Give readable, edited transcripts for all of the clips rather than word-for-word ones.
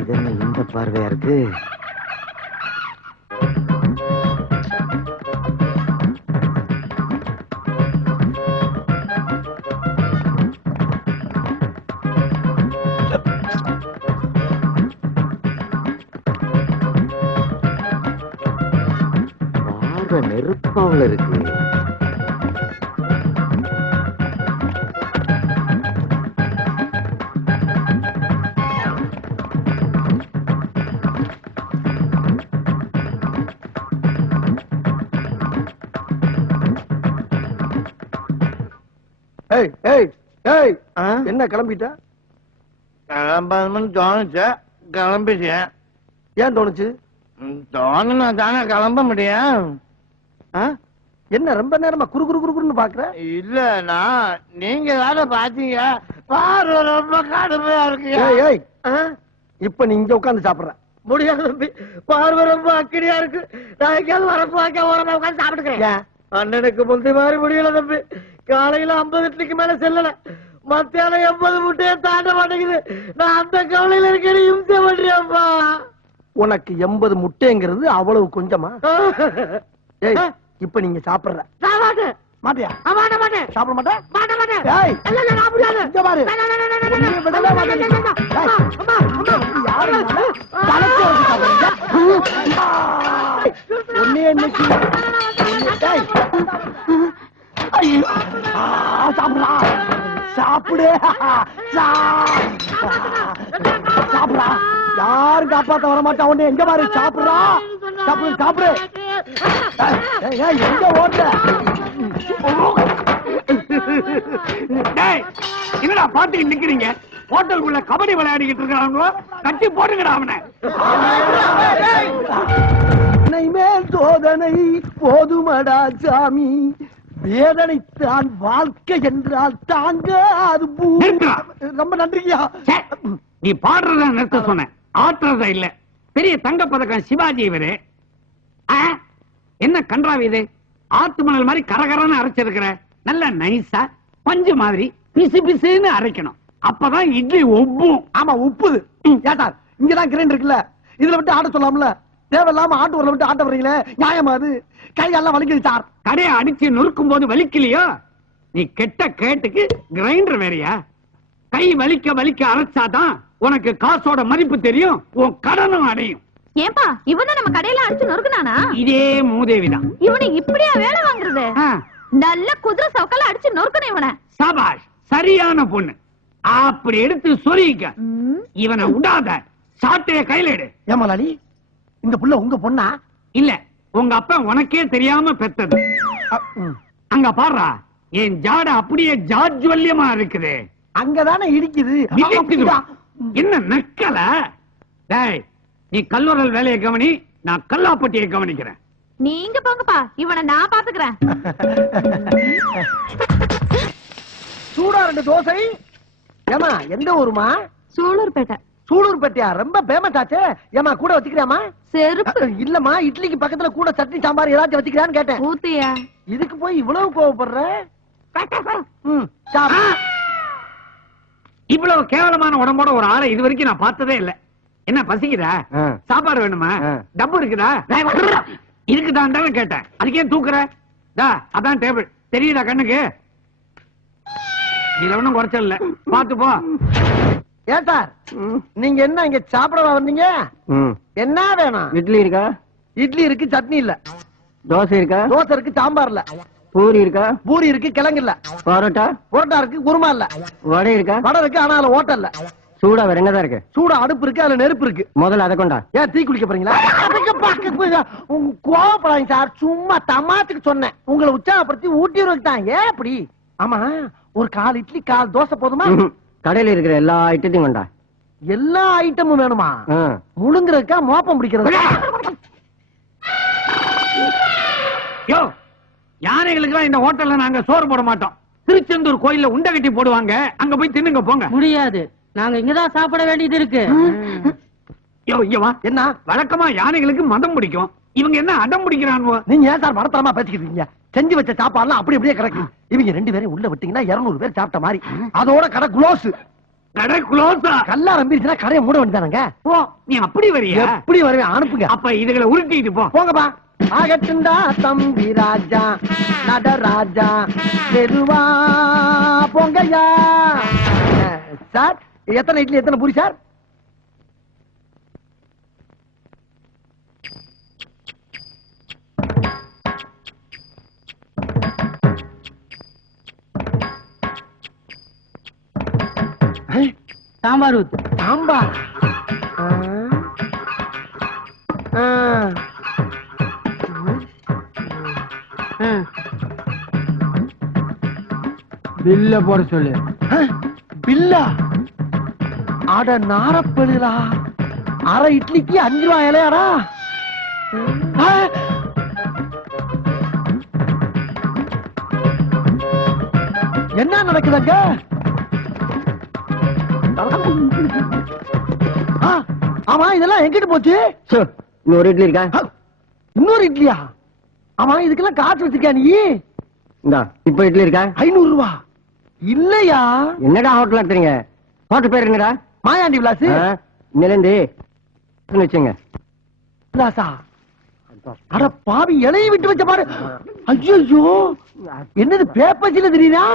இதென்ன இந்த பார்வையா இருக்கு? நெருப்பாவில் இருக்கு. என்ன கிளம்பிட்ட? கிளம்பணும்னு தோணுச்சு, கிளம்பிட்டேன். ஏன் தோணுச்சு? தோணுனா தானே கிளம்ப முடியும். என்ன ரொம்ப நேரமா குறு குறு குறுன்னு பாக்குற? இல்லனா நீங்க தானே பாத்தீங்க, பாரு ரொம்ப கடுமையா இருக்கு. இப்ப நீ இங்க உட்காந்து சாப்பிடுற முடியாது தம்பி, பார்வை ரொம்ப அக்கடியா இருக்கு. நான் எங்கேயாவது வரப்போ உட்காந்து சாப்பிட்டுக்கிறேன். அண்ணனுக்கு முந்தி மாதிரி முடியல தம்பி. காலையில 50 இட்லிக்கு மேல செல்லல, மத்தியானம் 80 முட்டையை தாண்ட மாட்டேங்குது. நான் அந்த கவலையில இருக்கேன், இம்சை பண்றியாப்பா. உனக்கு 80 முட்டைங்கிறது அவ்வளவு கொஞ்சமா? இப்ப நீங்க சாப்பிடுற மாட்டியா? சாப்பிட மாட்டேன். சாப்பிடு சாப்பிடா, யாரும் காப்பாத்த வர மாட்டா. உடனே எங்க பாரு, சாப்பிடுறா. சாப்பிடு சாப்பிடு. எங்க ஓட்ட? என்னடா பாத்துக்கு நிக்கிறீங்க? ஹோட்டலுக்குள்ள கபடி விளையாடிக்கிட்டு இருக்கிறாங்க, கட்டி போட்டுங்கடா அவனை. மேல் சோதனை போதுமடா சாமி, வேதனைத்தான் வாழ்க்கை என்றால் தாங்க அது. ரொம்ப நன்றியா. நீ பாடுறத நிறுத்த சொன்ன, ஆட்டுறத இல்ல. பெரிய தங்க பதக்கம் சிவாஜி இவரு. என்ன கன்றாவி இது? ஆத்து மணல் மாதிரி கரகரன்னு அரைச்சிருக்கிற. நல்ல நைஸா பஞ்சு மாதிரி பிசு பிசுன்னு அரைக்கணும், அப்பதான் இட்லி ஒப்பும். ஆமா உப்புது. ஏட்டார், இங்கதான் கிரைண்டர் இருக்குல்ல, இதுல விட்டு ஆட்ட சொல்லாமல. தேவையில்லாம ஆட்டு உரல விட்டு ஆட்ட வர்றீங்களே, நியாயமா அது? கையெல்லாம் வலிக்குது சார். கடையை அடிச்சு நொறுக்கும் போது வலிக்கலையோ? நீ கெட்ட கேட்டுக்கு கிரைண்டர் வேறையா? கை வலிக்க வலிக்க அரைச்சாதான் உனக்கு காசோட மதிப்பு தெரியும், உன் கடனும் அடையும். ஏன்பா இவனை நம்ம கடையில அடிச்சு நொறுக்குனானா? இதே மூதேவிதான். இவனை இப்படியா வேலை வாங்குறது? நல்ல குதிரை சவுக்கால அடிச்சு நொறுக்கணும் இவனை. சபாஷ், சரியான பொண்ணு. அப்படி எடுத்து சொரிக்க. இவனை விடாத, சாட்டைய கையில எடு. ஏமாலாளி, இந்த புள்ள உங்க பொண்ணா? இல்ல, உங்க அப்பா உனக்கே தெரியாம பெத்தது. அங்க பாடுறா, என் ஜாட அப்படியே ஜாஜ்வல்யமா இருக்குது. அங்கதானே இடிக்குது. என்ன நக்கல? டேய், நீ கல்லூரல் வேலையை கவனி, நான் கல்லாப்பட்டியை கவனிக்கிறேன். நீங்க போங்கப்பா, இவனை நான் பாத்துக்கிறேன். சூடா 2 தோசை. ஏமா எந்த ஊருமா? சூலூர்பேட்டை. சூலூர்பேட்டையா? ரொம்ப பேமஸ் ஆச்சே. ஏமா கூட வச்சுக்கிறியாமா? செருப்பு இல்லம்மா, இட்லிக்கு பக்கத்துல கூட சட்னி சாம்பார் ஏதாச்சும் வச்சுக்கிறான்னு கேட்டேன். ஊத்தியா? இதுக்கு போய் இவ்வளவு கோவப்படுற? இவ்வளவு கேவலமான உடம்போட ஒரு ஆளை இது வரைக்கும் நான் பார்த்ததே இல்ல. என்ன பசிக்குதா? சாப்பாடு வேணுமா? டப்பு இருக்குதா? இருக்குதான் கேட்டேன், அதுக்கே தூக்குற? அதான் டேபிள் தெரியுதா கண்ணுக்கு? இதுல ஒண்ணும் குறைச்சல் இல்ல, பாத்து போ. ஏன் சார், நீங்க என்ன இங்க சாப்பிட வந்தீங்க? என்ன வேணும்? இட்லி இருக்கா? இட்லி இருக்கு, சட்னி இல்ல. தோசை இருக்கா? தோசை இருக்கு, சாம்பார் இல்ல. பூரி இருக்கா? பூரி இருக்கு, கிழங்கு இல்ல. பரோட்டா? பரோட்டா இருக்கு, குருமா இல்ல. வடை இருக்கா? வடை இருக்கு, ஆனா அதுல ஓட்டல் இல்ல. சூடா வேற என்னதான் இருக்கு? சூடா அடுப்பு இருக்கு, அதுல நெருப்பு இருக்கு. முதல்ல அதை கொண்டா. ஏன் டீ குடிக்க போறீங்களா? கோவப்படாதீங்க சார், சும்மா தமாத்துக்கு சொன்னேன். உங்களை உற்சாகப்படுத்தி ஊட்டிடுறதுக்கு தான். ஏன் அப்படி? ஆமா, ஒரு 4 இட்லி 4 தோசை போதுமா? கடையில இருக்கிற எல்லா ஐட்டத்தையும் கொண்டா. எல்லா ஐட்டமும் வேணுமா? முழுங்குறதுக்கா மோப்பம் பிடிக்கிறது? யோ, யானைகளுக்கு இந்த ஹோட்டல்ல நாங்க சோறு போட மாட்டோம். திருச்செந்தூர் கோயில்ல உண்டை கட்டி போடுவாங்க, அங்க போய் தின்னுங்க போங்க. முடியாது, நாங்க இங்கதான் சாப்பிட வேண்டியது இருக்கு. யோ, இங்க வா. என்ன வழக்கமா யானைகளுக்கு மதம் பிடிக்கும், இவங்க என்ன அடம் பிடிக்கிறானுவோ? நீங்க ஏன் சார் மடத்தரமா பேசிக்கிறீங்க? செஞ்சு வச்ச சாப்பாடுலாம் அப்படி அப்படியே கிடக்கு. இவங்க 2 பேரையும் உள்ள விட்டீங்கன்னா 200 பேர் சாப்பிட்ட மாதிரி. அதோட கடை குளோஸ். கடை க்ளோஸா? கல்லா ரம்பிருச்சுன்னா கடையை மூட வேண்டியதானங்க. ஓ, நீ அப்படி வரியா? எப்படி வருவேன்? அனுப்புங்க. அப்ப இதுகளை உருட்டிட்டு போ. போங்கப்பா. ஆகட்டுண்டா தம்பி ராஜா நடராஜா மெதுவா போங்கய்யா. சார் எத்தனை இட்லி எத்தனை பூரி சார்? சாம்பார் ஊத்து. சாம்பார். பில்ல போட சொல்லு. பில்லா? அட நாரப்பெழுதா, அரை இட்லிக்கு 5 ரூபாய் இலையாடா. என்ன நடக்குதுங்க? ஆமா, இதெல்லாம் எங்கிட்டு போச்சு? இன்னொரு இட்லி இருக்கா? இன்னொரு இட்லியா? ஆமா, இதுக்கெல்லாம் காசு வச்சிருக்கியா நீ? இந்தா, இப்ப இட்லி இருக்கா? 500 ரூபா இல்லையா? என்னடா ஹோட்டல் நடத்துறீங்க? ஹோட்டல் பேர் என்னடா? மாயாண்டி விலாஸ். இன்னிலிருந்து வச்சுங்க. விலாசா? அட பாவி, இலையை விட்டு வச்ச பாரு. ஐயோ, என்னது பேப்பர்ஸ்ல தெரியுதா?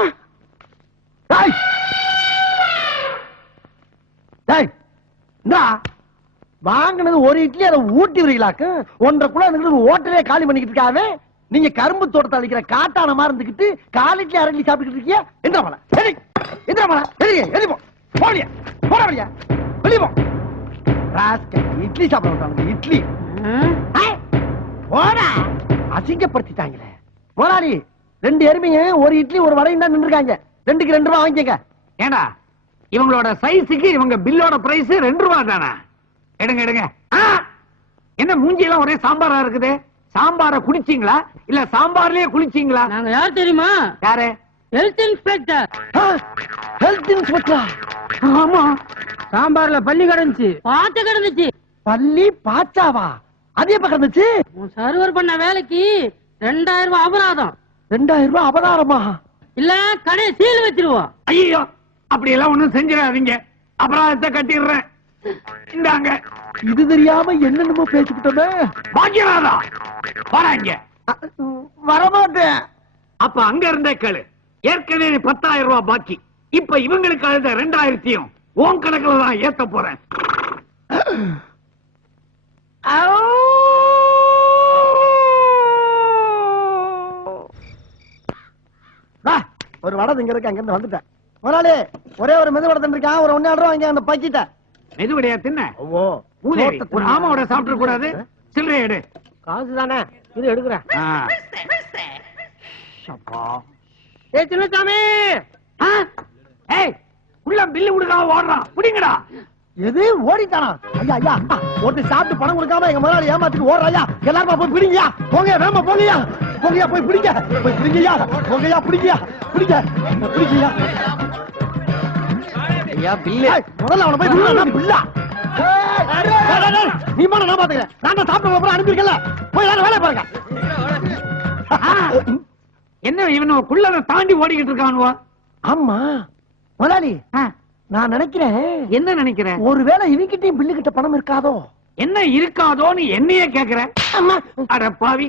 வாங்கினது ஒரு இட்லி, அதை ஊட்டி வரீங்களாக்கு. 1.5 கிலோ ஓட்டலே காலி பண்ணிக்கிட்டு இருக்காவே. நீங்க கரும்பு தோட்டத்தை அழிக்கிற காட்டான மாதிரி இருந்துகிட்டு 4 இட்லி 1/2 இட்லி சாப்பிட்டு இருக்கீங்க. எந்த மலை இட்லி சாப்பிட விட்டாங்க. இட்லி அசிங்கப்படுத்திட்டாங்களே. முதலாளி, 2 எருமைங்க ஒரு இட்லி ஒரு வடையும் தான் நின்றுருக்காங்க. 2க்கு 2 ரூபாய் வாங்கிக்கங்க. ஏண்டா, இவங்களோட சைஸுக்கு இவங்க பில்லோட பிரைஸ் 2 ரூபாய் தானே? எடுங்க எடுங்க. என்ன மூஞ்சி எல்லாம் ஒரே சாம்பாரா இருக்குது? சாம்பார குடிச்சீங்களா இல்ல சாம்பார்லயே குளிச்சீங்களா? நாங்க யார் தெரியுமா? யாரு? Health inspector. ஹெல்த் இன்ஸ்பெக்டரா? ஆமா. சாம்பார்ல பள்ளி கிடந்துச்சு, பாத்து கிடந்துச்சு. பள்ளி பாச்சாவா? அது எப்ப கிடந்துச்சு? சர்வர் பண்ண வேலைக்கு 2000 ரூபாய் அபராதம். 2000 ரூபாய் அபராதமா? இல்ல கடை சீல் வச்சிருவோம். ஐயோ, அப்படி எல்லாம் ஒண்ணும் செஞ்சிடாதீங்க. அபராதத்தை கட்டிடுறேன். இந்தாங்க. இது தெரியாம என்னென்னமோ பேசிக்கிட்டோமே. பாக்கியராதா, வராங்க. வரமாட்டேன். அப்ப அங்க இருந்தே கேளு. ஏற்கனவே 10,000 ரூபாய் பாக்கி. இப்ப இவங்களுக்கு அழுத 2000 உன் கணக்குல தான் ஏத்த போறேன். ஒரு வடை இங்க இருக்கு, அங்க இருந்து வந்துட்டேன். முதலாளி, ஒரே ஒரு மெது வடை இருக்கான். ஒரு 1.5 ரூபாய் வாங்கி அந்த பாக்கிட்ட. மெதுவடையா தின்ன? மூதேவி, ஒரு ஆமாவோட சாப்பிட கூடாது. சில்லறை எடு. காசு தானே, இது எடுக்கிறேன். சின்னசாமி, உள்ள பில்லு கொடுக்காம ஓடுறான். புடிங்கடா. எது ஓடிட்டானா? ஐயா ஐயா, ஒருத்தர் சாப்பிட்டு பணம் கொடுக்காம எங்க முதலாளி ஏமாத்திட்டு ஓடுறாயா. எல்லாரும் போய் பிடிங்கயா. போங்க, வேமா போங்கயா. போங்கயா, போய் பிடிங்க. போய் பிடிங்கயா. போங்கயா, பிடிங்கயா. பிடிங்க, பிடிங்கயா. ஐயா பில்லு. முதல்ல அவனை போய் பிடிங்க. பில்லா நீ நான் பாத்துக்கிறேன். நான் சாப்பிட்ட அப்புறம் அனுப்பியிருக்கல. போய் வேலை பாருங்க. என்ன இவனுக்குள்ள தாண்டி ஓடிக்கிட்டு இருக்கானுவா? ஆமா முதலாளி, நான் நினைக்கிறேன். என்ன நினைக்கிற? ஒருவேளை இவங்கிட்டையும் பில்லு கிட்ட பணம் இருக்காதோ? என்ன இருக்காதோன்னு என்னையே கேக்குற? அட பாவி,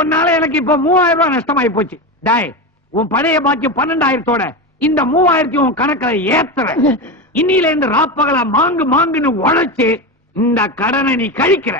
உன்னால எனக்கு இப்ப 3000 ரூபாய் நஷ்டமாயி போச்சு. டாய், உன் பழைய பாக்கி 12,000 இந்த 3000 உன் கணக்குல ஏத்துற. இன்னில இருந்து ராப்பகலா மாங்குன்னு உழைச்சு இந்த கடனை நீ கழிக்கிற.